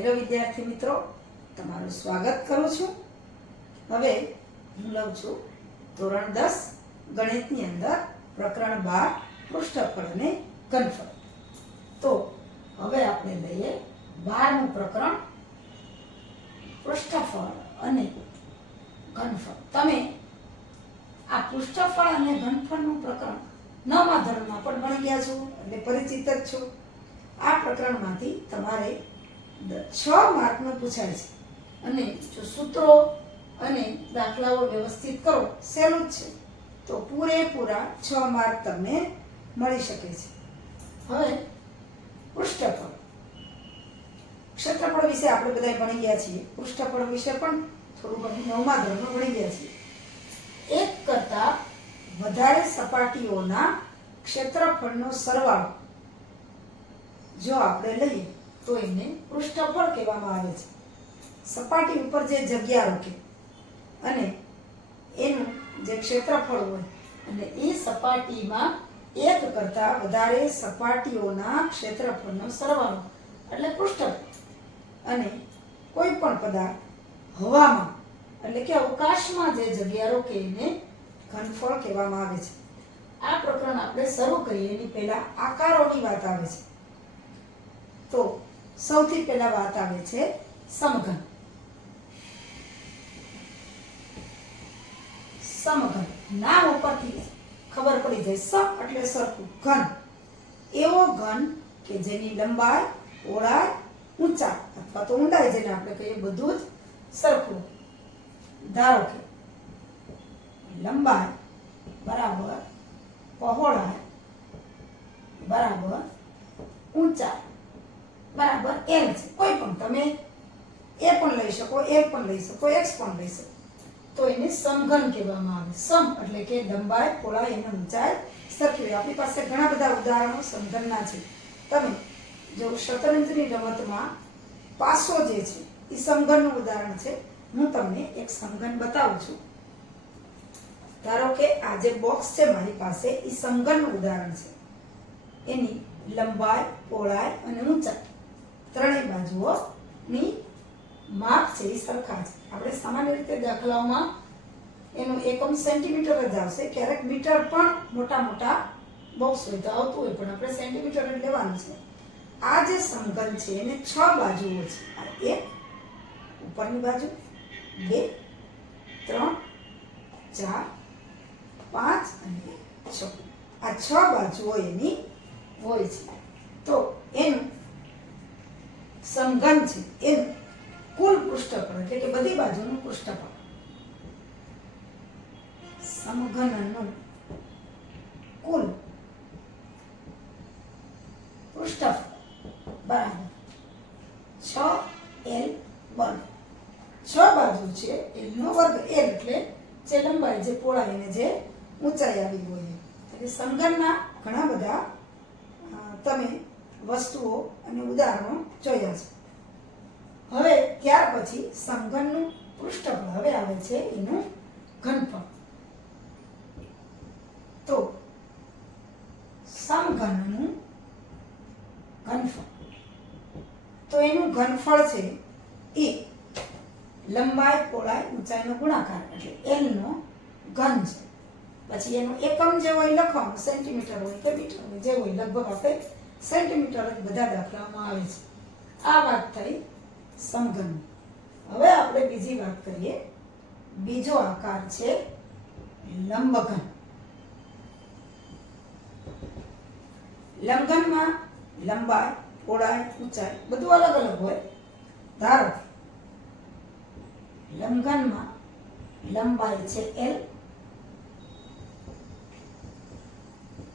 Hello વિદ્યાર્થી મિત્રો, તમારું સ્વાગત કરું છું। હવે હું લઉં છું ધોરણ 10 ગણિતની અંદર પ્રકરણ 12 પૃષ્ઠફળ અને ઘનફળ। તો હવે આપણે લઈએ 12મું પ્રકરણ પૃષ્ઠફળ અને ઘનફળ। તમે આ પૃષ્ઠફળ અને ઘનફળનું પ્રકરણ 9મા ધોરણમાં પણ ભણી ગયા છો એટલે પરિચિત જ છો। આ પ્રકરણમાંથી તમારે 6 માર્કનું પૂછાય છે અને જો સૂત્રો અને દાખલાઓ વ્યવસ્થિત કરો, સહેલું જ છે, તો પૂરેપૂરા 6 માર્ક તમને મળી શકે છે। હવે પૃષ્ઠફળ, ક્ષેત્રફળ વિશે આપણે બધા ભણી ગયા છીએ, પૃષ્ઠફળ વિશે પણ થોડું ઘણું 9મા ધોરણમાં ભણી ગયા છીએ। એક કરતાં વધારે સપાટીઓના ક્ષેત્રફળનો સરવાળો જો આપણે લઈએ તો એને પૃષ્ઠફળ કહેવામાં આવે છે। સપાટી ઉપર જે જગ્યા રોકે અને એનું જે ક્ષેત્રફળ હોય અને એ સપાટીમાં એક કરતાં વધારે સપાટીઓના ક્ષેત્રફળનો સરવાળો એટલે પૃષ્ઠફળ। અને કોઈ પણ પદાર્થ હવામાં એટલે કે અવકાશમાં જે જગ્યા રોકે એને ઘનફળ કહેવામાં આવે છે। આ પ્રકરણ આપણે શરૂ કરીએ એની પહેલા આકારોની વાત આવે છે। તો સૌથી પહેલા વાત આવે છે સમઘન। સમઘન નામ ઉપરથી ખબર પડી જાય, સમ એટલે સરખું, ઘન એવો ઘન કે જેની લંબાઈ, પહોળાઈ, ઊંચાઈ અથવા તો ઊંડાઈ જેને આપણે કહીએ બધું જ સરખું। ધારો કે લંબાઈ બરાબર પહોળાઈ બરાબર ઊંચાઈ બરાબર એલ છે। કોઈ પણ તમે એ પણ લઈ શકો, એલ પણ લઈ શકો, એક્સ પણ લઈ શકો, તો એને સમઘન કહેવામાં આવે। સમ એટલે કે લંબાઈ, પહોળાઈ અને ઊંચાઈ સરખી। આપણી પાસે ઘણા બધા ઉદાહરણો સમઘનના છે। તમે જો શતરંજની રમતમાં પાસો જે છે એ સમઘનનું ઉદાહરણ છે। હું તમને એક સમઘન બતાવું છું। ધારો કે આ જે બોક્સ છે મારી પાસે એ સમઘનનું ઉદાહરણ છે। એની લંબાઈ, પહોળાઈ અને ઊંચાઈ ત્રણેય બાજુઓની માપ છે એ સરખા છે। આપણે સામાન્ય રીતે દાખલાઓમાં એનું એકમ સેન્ટીમીટર જ આવશે, ક્યારેક મીટર પણ મોટા મોટા બોક્સ હોય તો આવતું હોય, પણ આપણે સેન્ટીમીટર જ લેવાનું છે। આ જે સમઘન છે એને 6 બાજુઓ છે। આ એક ઉપરની બાજુ, 2, 3, 4, 5 અને 6, આ 6 બાજુઓ એની હોય છે। તો એનું સમઘન છે એનું કુલ પૃષ્ઠફળ એટલે કે બધી બાજુનું પૃષ્ઠફળ, સમઘનનું કુલ પૃષ્ઠફળ બરાબર 6l વર્ગ। 6 બાજુ છે એનો વર્ગ, l એટલે જે લંબાઈ, જે પહોળાઈ અને જે ઊંચાઈ આવી હોય। એટલે સમઘનના ઘણા બધા તમે વસ્તુઓ અને ઉદાહરણો જોયા છે। હવે ત્યાર પછી સમઘનનું પૃષ્ઠફળ, હવે આવે છે એનું ઘનફળ। તો સમઘનનું ઘનફળ, તો એનું ઘનફળ છે એ લંબાઈ, પહોળાઈ, ઊંચાઈનો ગુણાકાર એટલે l નો ઘન છે। પછી એનો એકમ જે હોય લખવાનું, સેન્ટીમીટર હોય કે મીટર હોય, જે હોય, લગભગ આપણે સેન્ટીમીટર જ બધા દાખલામાં આવે છે। આ વાત થઈ સમઘન। હવે આપણે બીજી વાત કરીએ, બીજો આકાર છે લંબઘન। લંબઘનમાં લંબાઈ, પહોળાઈ, ઊંચાઈ બધું અલગ અલગ હોય। ધારો કે લંબઘનમાં લંબાઈ છે l,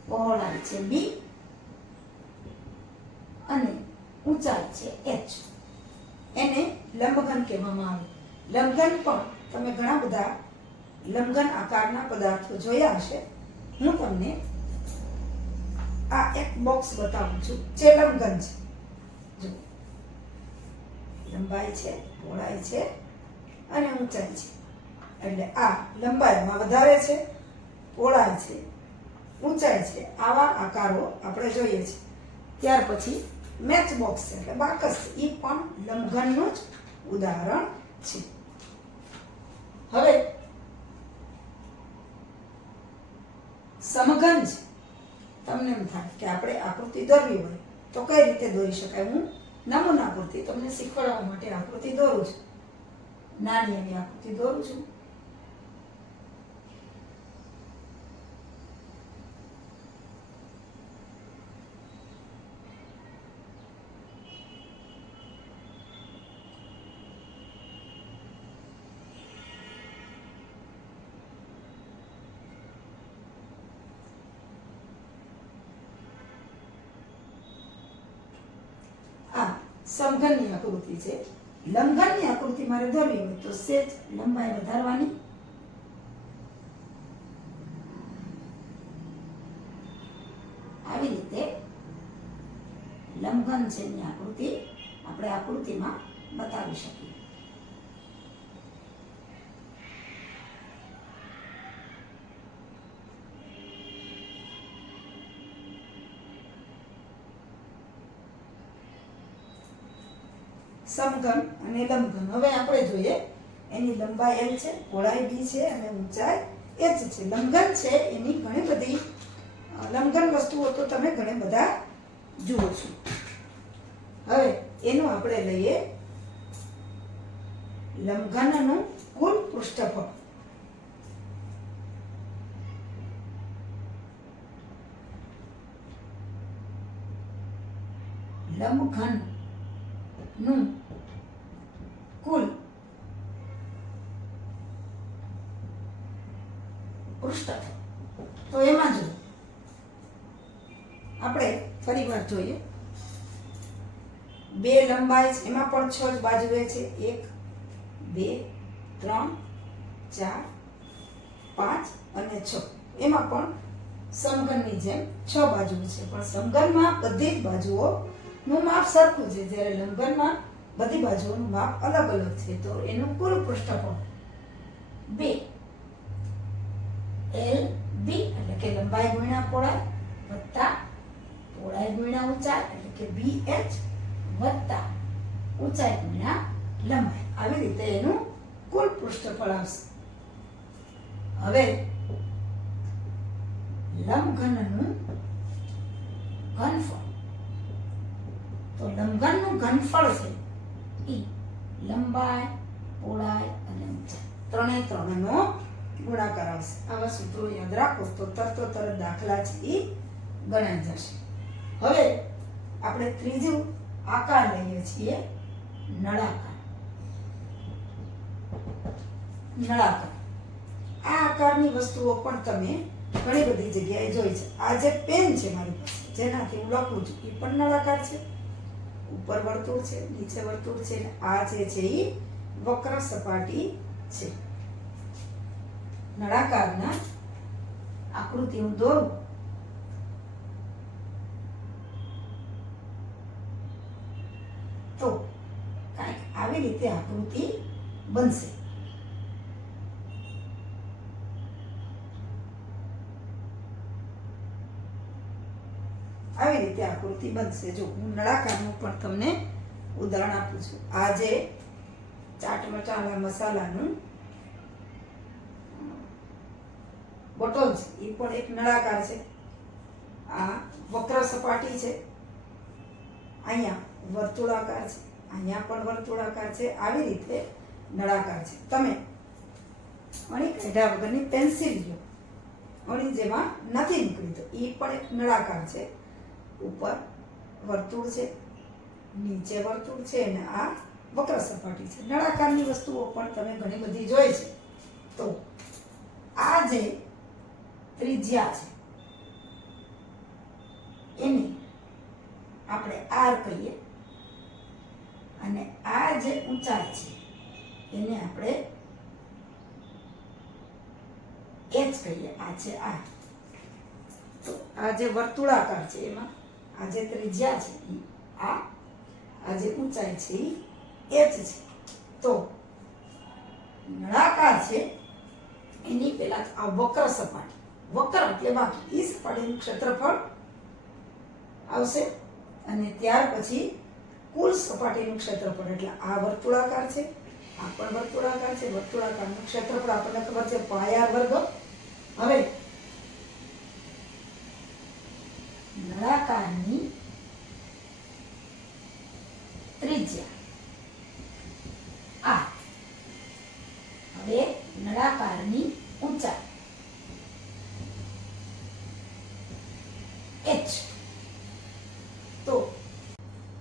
પહોળાઈ છે b અને ઊંચાઈ છે h, એને લંબઘન કહેવામાં આવે। લંબઘન પણ તમે ઘણા બધા લંબઘન આકારના પદાર્થો જોયા હશે। હું તમને આ એક બોક્સ બતાવું છું જે લંબઘન છે। જો લંબાઈ છે, પહોળાઈ છે અને ઊંચાઈ છે, એટલે આ લંબાઈમાં વધારે છે, પહોળાઈ છે, ઊંચાઈ છે, આવા આકારો આપણે જોઈએ છે। ત્યાર પછી મેચ બોક્સ છે એટલે બાકસ છે, એ પણ લંબઘનનું જ ઉદાહરણ છે. હવે સમઘન છે. તમને એમ થાય કે આપણે આકૃતિ દોરવી હોય તો કઈ રીતે દોરી શકાય? હું નમૂના પૂરતી તમને શીખવાડવા માટે આકૃતિ દોરું છું. નાની એવી આકૃતિ દોરું છું. સમઘનની આકૃતિ છે. લંબઘનની આકૃતિ મારે દોરવી હોય તો સેજ લંબાઈ વધારવાની, આવી રીતે લંબઘન છે એની આકૃતિ આપણે આકૃતિમાં બતાવી શકીએ. સમઘન અને લંબઘન. હવે આપણે જોઈએ એની લંબાઈ l છે, પહોળાઈ b છે અને ઊંચાઈ h છે. લંબઘન છે એની ઘણી બધી લંબઘન વસ્તુઓ તો તમે ઘણા બધા જુઓ છો. હવે એનું આપણે લઈએ લંબઘનનું કુલ પૃષ્ઠફળ. લંબઘન નું કુલ પૃષ્ઠફળ. તો એમાં જો આપણે ફરી વાર જોઈએ, બે લંબાઈ છે એમાં પણ 6 જ બાજુએ છે. 1 2 3 4 5 અને 6. એમાં પણ સમઘનની જેમ 6 બાજુ છે, પણ સમઘનમાં બધી જ બાજુઓ નું માપ સરખું છે, જ્યારે લંબઘનમાં બધી બાજુઓનું માપ અલગ અલગ છે. તો એનું કુલ પૃષ્ઠફળ 2 LB એટલે કે લંબાઈ ગુણ્યા પહોળાઈ વત્તા પહોળાઈ ગુણ્યા ઊંચાઈ એટલે કે BH વત્તા ઊંચાઈ ગુણ્યા લંબાઈ. આવી રીતે એનું કુલ પૃષ્ઠફળ આવશે. હવે લંબઘનનું ઘનફળ. તો લંબઘનનું ઘનફળ છે એ લંબાઈ, પહોળાઈ અને ઊંચાઈ ત્રણેયનો ગુણાકાર આવશે. આવા સૂત્રો યાદ રાખો તો તરત દાખલા છે એ ગણાઈ જશે. હવે આપણે ત્રીજું આકાર લઈએ છીએ નળાકાર. નળાકાર આ આકારની વસ્તુઓ પણ તમે ઘણી બધી જગ્યાએ જોઈ છે. આ જે પેન છે મારી પાસે જેનાથી હું લખું છું એ પણ નળાકાર છે. ઉપર વર્તુળ છે, નીચે વર્તુળ છે, આ જે છે એ વક્ર સપાટી છે. નળાકારના આકૃતિ હું દોરું તો કાંઈક આવી રીતે આકૃતિ બનશે. આવી રીતે આકૃતિ બનશે. જો હું નળાકારનું પણ તમને ઉદાહરણ આપું છું. આ જે ચાટ મસાલાનું બોટલ છે એ પણ એક નળાકાર છે. આ વક્ર સપાટી છે, અહીંયા વર્તુળાકાર છે, અહીંયા પણ વર્તુળાકાર છે. આવી રીતે નળાકાર છે. તમે અણી કાઢ્યા વગરની પેન્સિલ લો, અણી જેમાં નથી નીકળી તો એ પણ એક નળાકાર છે. ઉપર વર્તુળ છે, નીચે વર્તુળ છે અને આ વક્ર સપાટી છે. નળાકારની વસ્તુઓ પણ તમે ઘણી બધી જોઈ છે. તો આ જે ત્રિજ્યા છે એને આપણે R કહીએ અને આ જે ઊંચાઈ છે એને આપણે H કહીએ. આ છે R. તો આ જે વર્તુળાકાર છે એમાં આ જે ત્રિજ્યા છે આ જે ઊંચાઈ છે એ H છે. તો નળાકાર છે એની પેલા આ વક્ર સપાટી, વક્ર એટલે બાકી, એ સપાટીનું ક્ષેત્રફળ આવશે અને ત્યાર પછી કુલ સપાટીનું ક્ષેત્રફળ, એટલે આ વર્તુળાકાર છે, આ પણ વર્તુળાકાર છે, વર્તુળાકારનું ક્ષેત્રફળ આપણને ખબર છે પાય r વર્ગ. હવે નળાકારની ત્રિજ્યા r, હવે નળાકારની ઊંચાઈ h. તો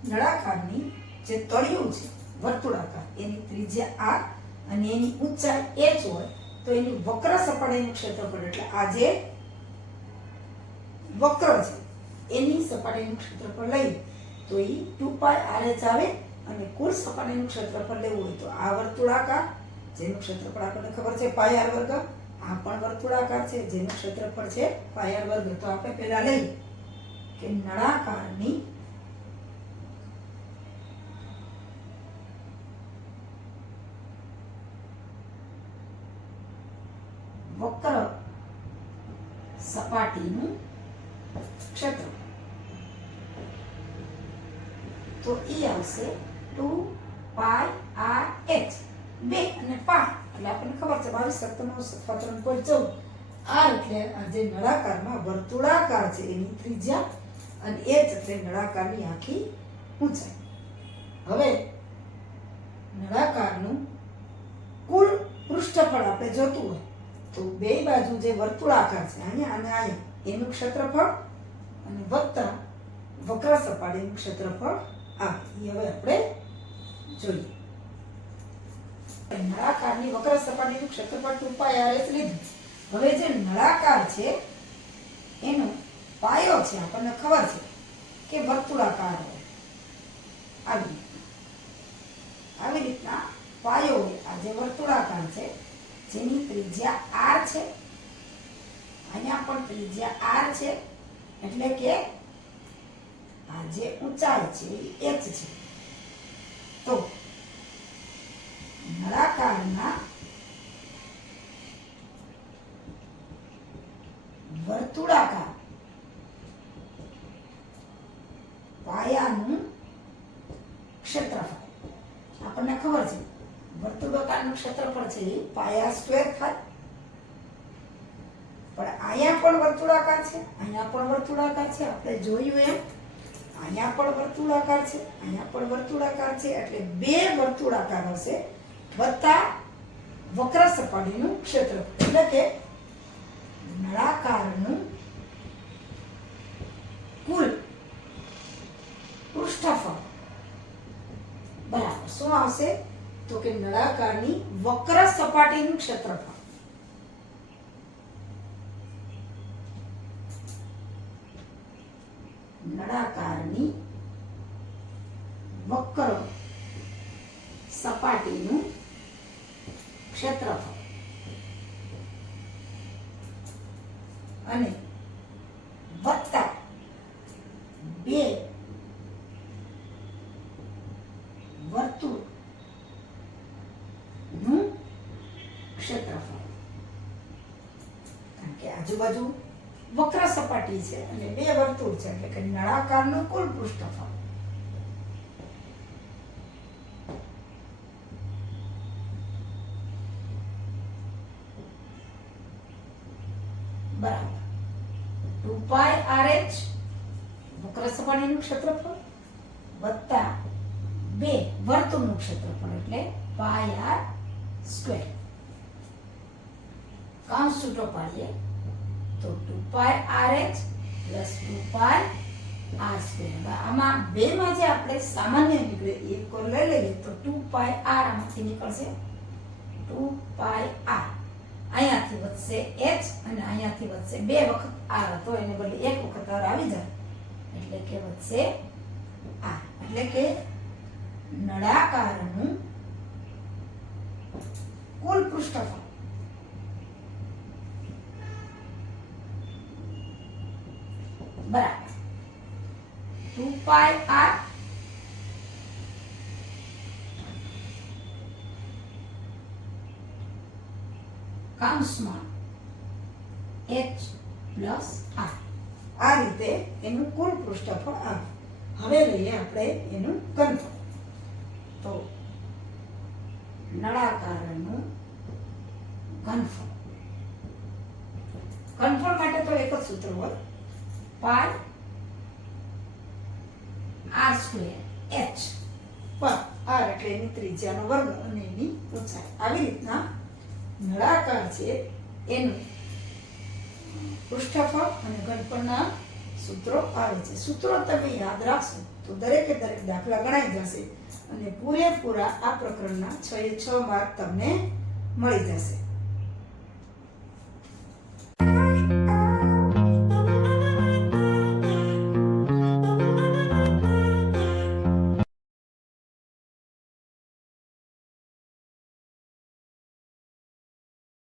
નળાકારની જે તળિયું છે વર્તુળાકાર એની ત્રિજ્યા r અને એની ઊંચાઈ h હોય તો એની વક્ર સપાટીનું ક્ષેત્રફળ, એટલે આ જે વક્ર છે એની સપાટીનું ક્ષેત્રફળ લઈએ તો એ 2π/h આવે. અને કુલ સપાટીનું ક્ષેત્રફળ લેવું હોય તો આ વર્તુળાકાર જેનું ક્ષેત્રફળ આપણને ખબર છે પાય r વર્ગ, આ પણ વર્તુળાકાર છે જેનું ક્ષેત્રફળ છે પાય r વર્ગ. તો આપણે પહેલા લઈએ કે નળાકારની વક્ર સપાટીનું ક્ષેત્રફળ, તો એ આવશે 2πr h. 2 અને 5 એટલે આપણને ખબર છે 22 × 3 = 3.14. r એટલે આ જે નળાકારમાં વર્તુળાકાર છે એની ત્રિજ્યા અને h એટલે નળાકારની આખી ઊંચાઈ. હવે નળાકારનું કુલ પૃષ્ઠફળ આપણે જોતું હોય તો બે બાજુ જે વર્તુળાકાર છે અહીંયા અને અહીંયા એનું ક્ષેત્રફળ અને વત્તા વક્ર સપાટીનું ક્ષેત્રફળ આ હવે આપણે જોઈએ. નળાકારની વક્ર સપાટીનું ક્ષેત્રફળ 2πr લીધું. હવે જે નળાકાર છે એનો પાયો છે આપણને ખબર છે કે વર્તુળાકાર હોય આવી રીતના પાયો હોય. આ જે વર્તુળાકાર છે જેની ત્રિજ્યા r છે, અહીંયા પણ ત્રિજ્યા r છે, એટલે કે આ જે ઊંચાઈ છે એ h છે. તો નળાકારના વર્તુળાકાર પાયાનું ક્ષેત્રફળ આપણને ખબર છે વર્તુળાકારનું ક્ષેત્રફળ છે એ પાયા સ્ક્વેર થાય. પણ અહીંયા પણ વર્તુળાકાર છે, અહીંયા પણ વર્તુળાકાર છે, આપણે જોયું એમ અહીંયા પણ વર્તુળાકાર છે, અહીંયા પણ વર્તુળાકાર છે, એટલે બે વર્તુળાકાર હશે વત્તા વક્ર સપાટીનું ક્ષેત્રફળ, એટલે કે નળાકારનું કુલ પૃષ્ઠફળ બરાબર શું આવશે તો કે નળાકારની વક્ર સપાટીનું ક્ષેત્રફળ. નળાકારની વક્ર સપાટીનું ક્ષેત્રફળ અને વત્તા બે વર્તુળનું ક્ષેત્રફળ. કારણ કે આજુબાજુ વક્ર સપાટી છે અને બે વર્તુળ છે એટલે કે નળાકારનું કુલ પૃષ્ઠફળ. બરાબર 2πrh વક્ર સપાટીનું ક્ષેત્રફળ વત્તા બે વર્તુળનું ક્ષેત્રફળ એટલે πr સ્ક્વેર. કૌંસ છૂટો પાડીએ તો 2πrh + 2πr સ્ક્વેર. આમાં બે માં જે આપણે સામાન્ય નીકળે એક કોર લઈ લઈએ તો 2πr આમાંથી નીકળશે 2πr. અહીંયાથી વધશે h અને અહીંયાથી વધશે બે વખત r હતો એને બદલે એક વખત r આવી જાય એટલે કે વધશે r. એટલે કે નળાકારનું કુલ પૃષ્ઠફળ બરાબર 2πr કૌંસમાં h + r. આ રીતે એનું કુલ પૃષ્ઠફળ આવે. હવે લઈએ આપણે એનું ઘનફળ. તો નળાકારનું ઘનફળ. ઘનફળ માટે તો એક જ સૂત્ર હોય, પાય આર સ્ક્વેર એચ પર આર એટલે એની ત્રિજ્યાનો વર્ગ અને એની ઊંચાઈ. આવી રીતના નળાકાર છે એનું પૃષ્ઠફળ અને ઘનફળના સૂત્રો આવે છે. સૂત્રો તમે યાદ રાખશો તો દરેકે દરેક દાખલા ગણાઈ જશે અને પૂરેપૂરા આ પ્રકરણના 6 એ 6 માર્ક તમને મળી જશે.